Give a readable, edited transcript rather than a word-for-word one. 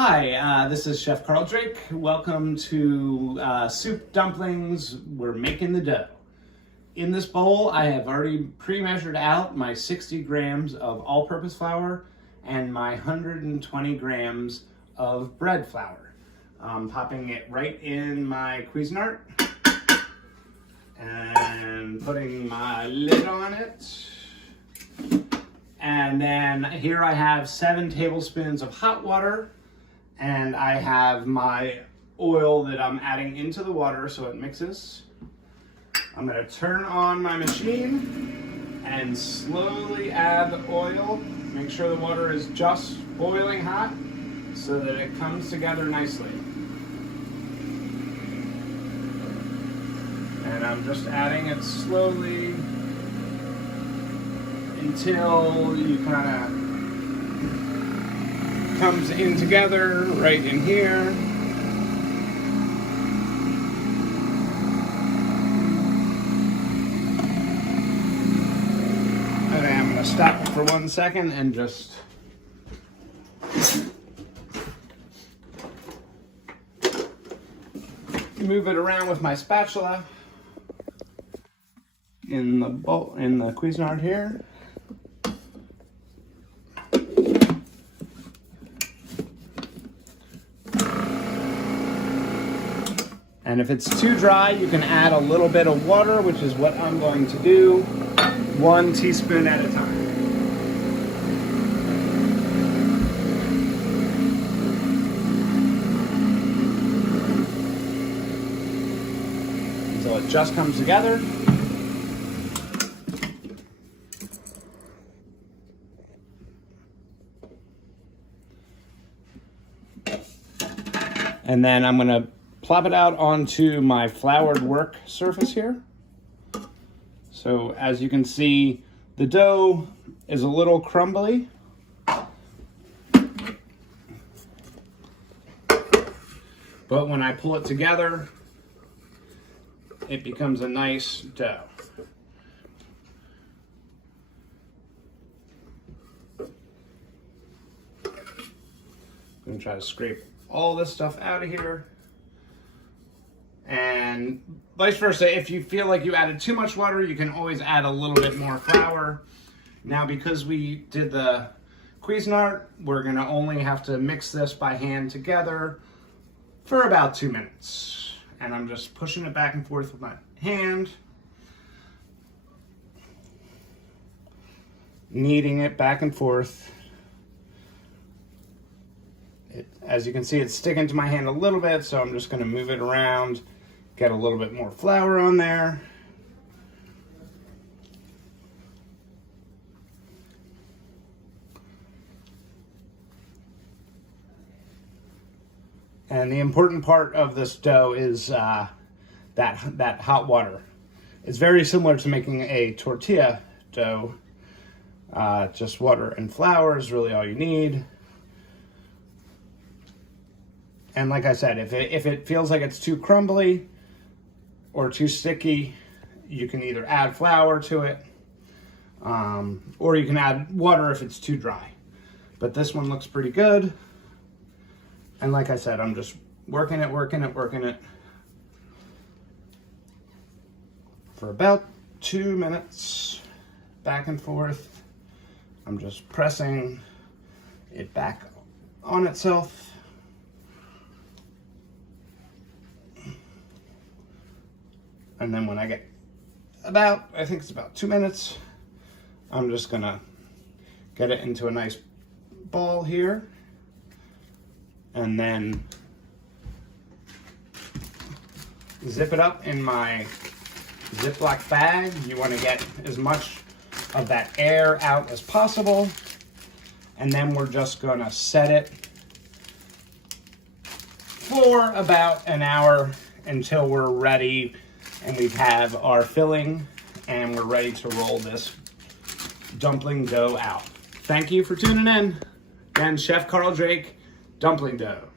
Hi, this is Chef Carl Drake. Welcome to Soup Dumplings. We're making the dough. In this bowl, I have already pre-measured out my 60 grams of all-purpose flour and my 120 grams of bread flour. I'm popping it right in my Cuisinart and putting my lid on it. And then here I have 7 tablespoons of hot water, and I have my oil that I'm adding into the water so it mixes. I'm gonna turn on my machine and slowly add the oil. Make sure the water is just boiling hot so that it comes together nicely. And I'm just adding it slowly until you kind of comes in together right in here. And I'm going to stop for 1 second and just move it around with my spatula in the bowl, in the Cuisinart here. And if it's too dry, you can add a little bit of water, which is what I'm going to do, 1 teaspoon at a time. Until it just comes together. And then I'm going to plop it out onto my floured work surface here. So as you can see, the dough is a little crumbly. But when I pull it together, it becomes a nice dough. I'm gonna try to scrape all this stuff out of here. And vice versa, if you feel like you added too much water, you can always add a little bit more flour. Now, because we did the Cuisinart, we're gonna only have to mix this by hand together for about 2 minutes. And I'm just pushing it back and forth with my hand, kneading it back and forth. As you can see, it's sticking to my hand a little bit, so I'm just gonna move it around. Get a little bit more flour on there. And the important part of this dough is that hot water. It's very similar to making a tortilla dough. Just water and flour is really all you need. And like I said, if it feels like it's too crumbly or too sticky, you can either add flour to it, or you can add water if it's too dry. But this one looks pretty good. And like I said, I'm just working it for about 2 minutes, back and forth. I'm just pressing it back on itself. And then when I get I think it's about 2 minutes, I'm just gonna get it into a nice ball here. And then zip it up in my Ziploc bag. You wanna get as much of that air out as possible. And then we're just gonna set it for about an hour until we're ready and we have our filling and we're ready to roll this dumpling dough out. Thank you for tuning in. Again, Chef Carl Drake, dumpling dough.